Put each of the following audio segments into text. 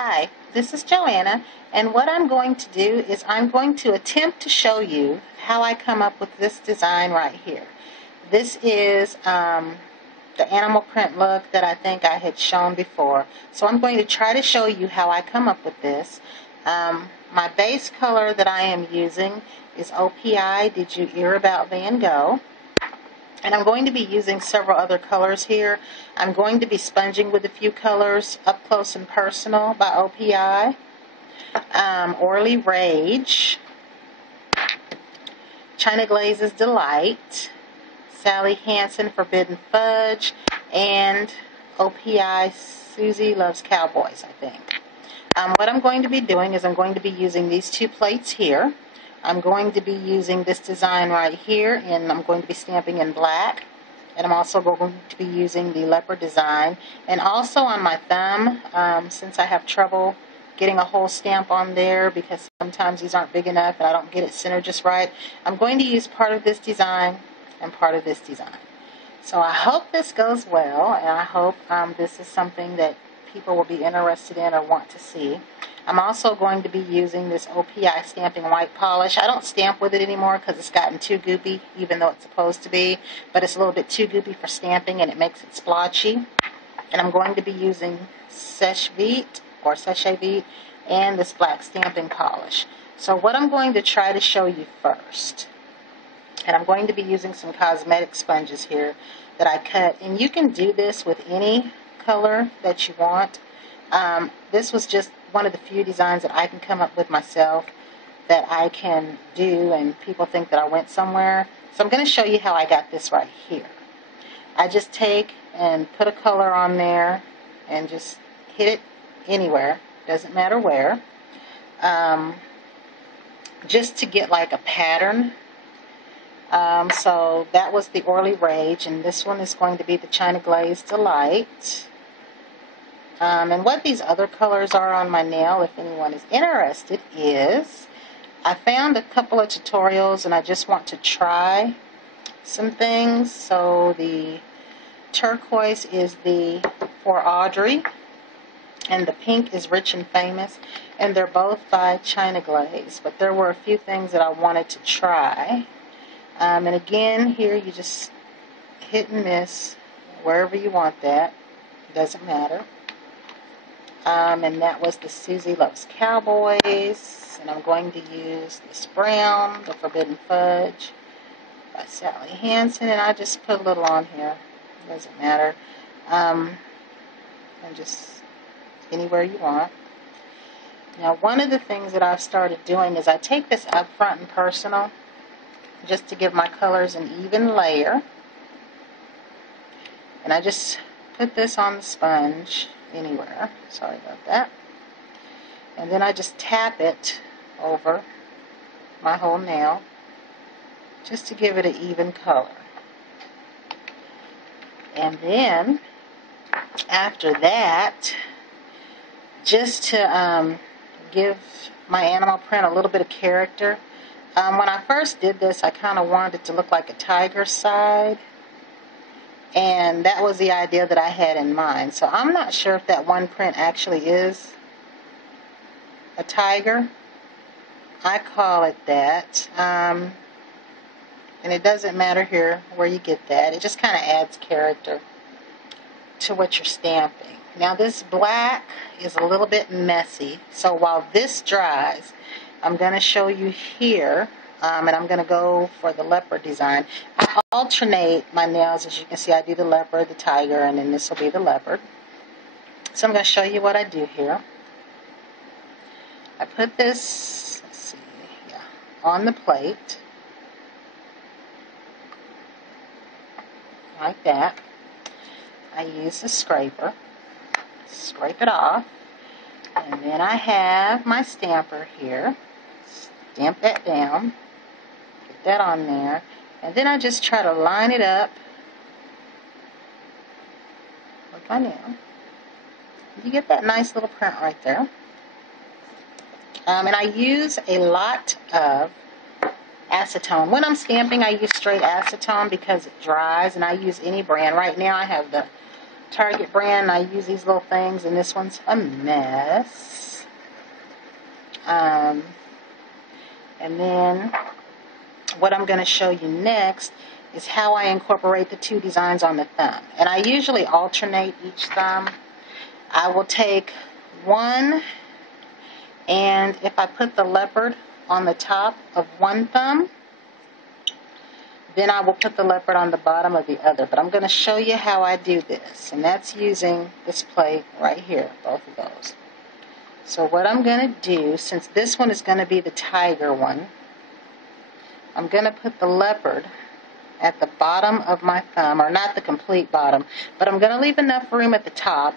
Hi, this is Joanna, and what I'm going to do is I'm going to attempt to show you how I come up with this design right here. This is the animal print look that I think I had shown before. So I'm going to try to show you how I come up with this. My base color that I am using is OPI, Did You Hear About Van Gogh? And I'm going to be using several other colors here. I'm going to be sponging with a few colors, Up Close and Personal by OPI, Orly Rage, China Glaze's Delight, Sally Hansen Forbidden Fudge, and OPI Susie Loves Cowboys, I think. What I'm going to be doing is I'm going to be using these two plates here. I'm going to be using this design right here, and I'm going to be stamping in black. And I'm also going to be using the leopard design. And also on my thumb, since I have trouble getting a whole stamp on there because sometimes these aren't big enough and I don't get it centered just right, I'm going to use part of this design and part of this design. So I hope this goes well, and I hope this is something that people will be interested in or want to see. I'm also going to be using this OPI stamping white polish. I don't stamp with it anymore because it's gotten too goopy, even though it's supposed to be, but it's a little bit too goopy for stamping and it makes it splotchy. And I'm going to be using Sèche Vite or Sèche Vite and this black stamping polish. So what I'm going to try to show you first, and I'm going to be using some cosmetic sponges here that I cut, and you can do this with any color that you want. This was just one of the few designs that I can come up with myself that I can do, and people think that I went somewhere. So I'm going to show you how I got this right here. I just take and put a color on there and just hit it anywhere, doesn't matter where, just to get like a pattern. So that was the Orly Rage, and this one is going to be the China Glaze Delight. And what these other colors are on my nail, if anyone is interested, is I found a couple of tutorials and I just want to try some things. So the turquoise is for Audrey, and the pink is Rich and Famous, and they're both by China Glaze. But there were a few things that I wanted to try. And again, here you just hit and miss wherever you want that. It doesn't matter. And that was the Susie Loves Cowboys. And I'm going to use this brown, the Forbidden Fudge by Sally Hansen. And I just put a little on here. It doesn't matter. And just anywhere you want. Now, one of the things that I've started doing is I take this Up Front and Personal just to give my colors an even layer. And I just put this on the sponge anywhere. Sorry about that. And then I just tap it over my whole nail just to give it an even color. And then after that, just to give my animal print a little bit of character, when I first did this, I kind of wanted it to look like a tiger's side. And that was the idea that I had in mind. So I'm not sure if that one print actually is a tiger. I call it that. And it doesn't matter here where you get that. It just kind of adds character to what you're stamping. Now this black is a little bit messy. So while this dries, I'm going to show you here. And I'm going to go for the leopard design. I alternate my nails. As you can see, I do the leopard, the tiger, and then this will be the leopard. So I'm going to show you what I do here. I put this, on the plate. Like that. I use a scraper. Scrape it off. And then I have my stamper here. Stamp that down. That on there, and then I just try to line it up with my nail. You get that nice little print right there. And I use a lot of acetone. When I'm stamping, I use straight acetone because it dries, and I use any brand. Right now I have the Target brand. I use these little things, and this one's a mess. And then what I'm going to show you next is how I incorporate the two designs on the thumb. And I usually alternate each thumb. I will take one, and if I put the leopard on the top of one thumb, then I will put the leopard on the bottom of the other. But I'm going to show you how I do this, and that's using this plate right here, both of those. So what I'm going to do, since this one is going to be the tiger one, I'm going to put the leopard at the bottom of my thumb, or not the complete bottom, but I'm going to leave enough room at the top.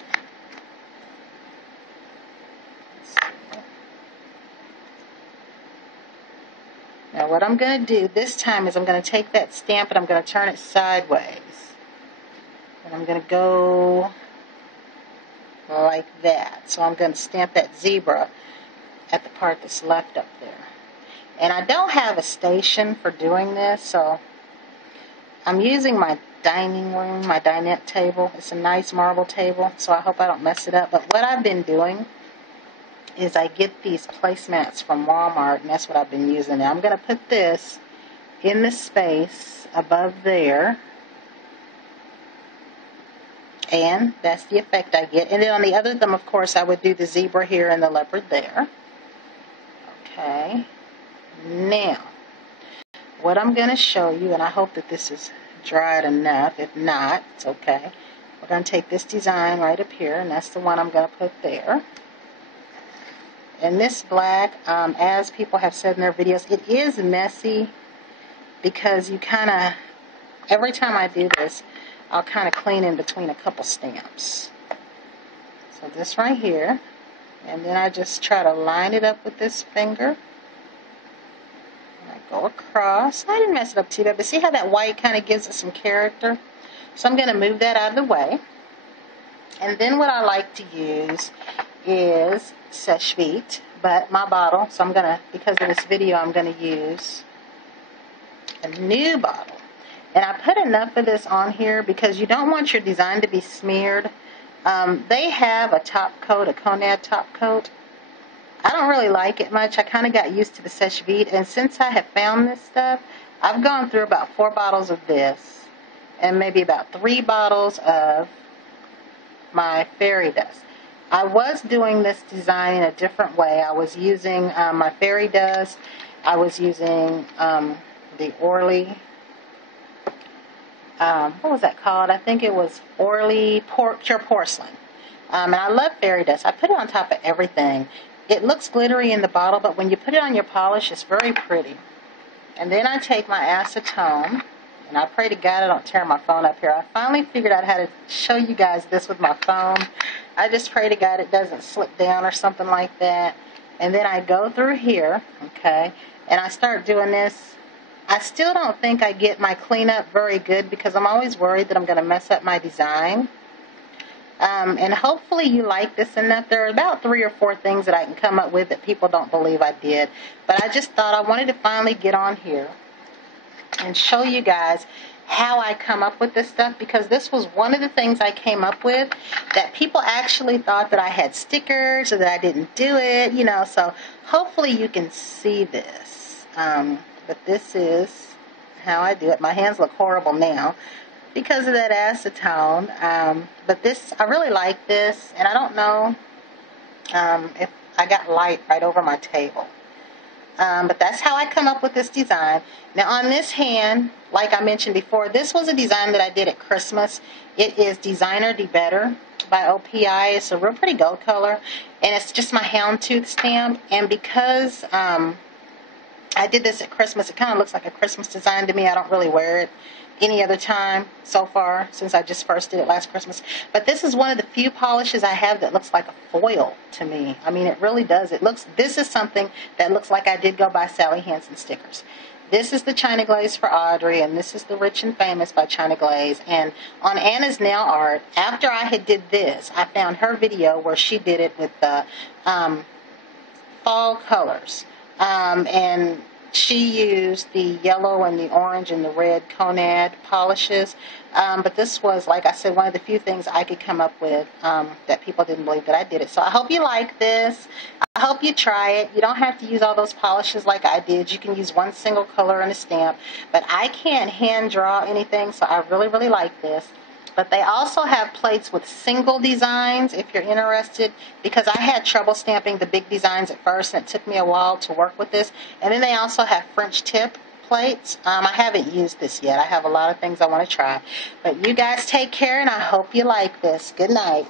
Now what I'm going to do this time is I'm going to take that stamp and I'm going to turn it sideways. And I'm going to go like that. So I'm going to stamp that zebra at the part that's left up there. And I don't have a station for doing this, so I'm using my dining room, my dinette table. It's a nice marble table, so I hope I don't mess it up. But what I've been doing is I get these placemats from Walmart, and that's what I've been using. Now I'm going to put this in the space above there, and that's the effect I get. And then on the other thumb, of course, I would do the zebra here and the leopard there. Okay. Now, what I'm going to show you, and I hope that this is dried enough. If not, it's okay. We're going to take this design right up here, and that's the one I'm going to put there. And this black, as people have said in their videos, it is messy because you kind of, every time I do this, I'll kind of clean in between a couple stamps. So this right here, and then I just try to line it up with this finger. And I go across. I didn't mess it up too bad, but see how that white kind of gives it some character? So I'm going to move that out of the way. And then what I like to use is Seshvit, but my bottle, so I'm going to, because of this video, I'm going to use a new bottle. And I put enough of this on here because you don't want your design to be smeared. They have a top coat, a Conad top coat. I don't really like it much. I kind of got used to the Seshvit, and since I have found this stuff, I've gone through about 4 bottles of this and maybe about 3 bottles of my fairy dust. I was doing this design in a different way. I was using my fairy dust. I was using the Orly, what was that called? I think it was Orly Pure Porcelain. And I love fairy dust. I put it on top of everything. It looks glittery in the bottle, but when you put it on your polish, it's very pretty. And then I take my acetone, and I pray to God I don't tear my phone up here. I finally figured out how to show you guys this with my phone. I just pray to God it doesn't slip down or something like that. And then I go through here, okay, and I start doing this. I still don't think I get my cleanup very good because I'm always worried that I'm going to mess up my design. And hopefully you like this enough. There are about 3 or 4 things that I can come up with that people don't believe I did. But I just thought I wanted to finally get on here and show you guys how I come up with this stuff, because this was one of the things I came up with that people actually thought that I had stickers or that I didn't do it, you know, so hopefully you can see this. But this is how I do it. My hands look horrible now because of that acetone, but this, I really like this, and I don't know if I got light right over my table. But that's how I come up with this design. Now on this hand, like I mentioned before, this was a design that I did at Christmas. It is Designer De Better by OPI. It's a real pretty gold color, and it's just my houndstooth stamp. And because I did this at Christmas, it kind of looks like a Christmas design to me. I don't really wear it any other time so far since I just first did it last Christmas. But this is one of the few polishes I have that looks like a foil to me. I mean, it really does. This is something that looks like I did go buy Sally Hansen stickers. This is the China Glaze for Audrey, and this is the Rich and Famous by China Glaze. And on Anna's Nail Art, after I had did this, I found her video where she did it with the fall colors. And she used the yellow and the orange and the red Conad polishes. But this was, like I said, one of the few things I could come up with that people didn't believe that I did it. So I hope you like this. I hope you try it. You don't have to use all those polishes like I did. You can use one single color and a stamp. But I can't hand draw anything, so I really, really like this. But they also have plates with single designs if you're interested, because I had trouble stamping the big designs at first, and it took me a while to work with this. And then they also have French tip plates. I haven't used this yet. I have a lot of things I want to try. But you guys take care, and I hope you like this. Good night.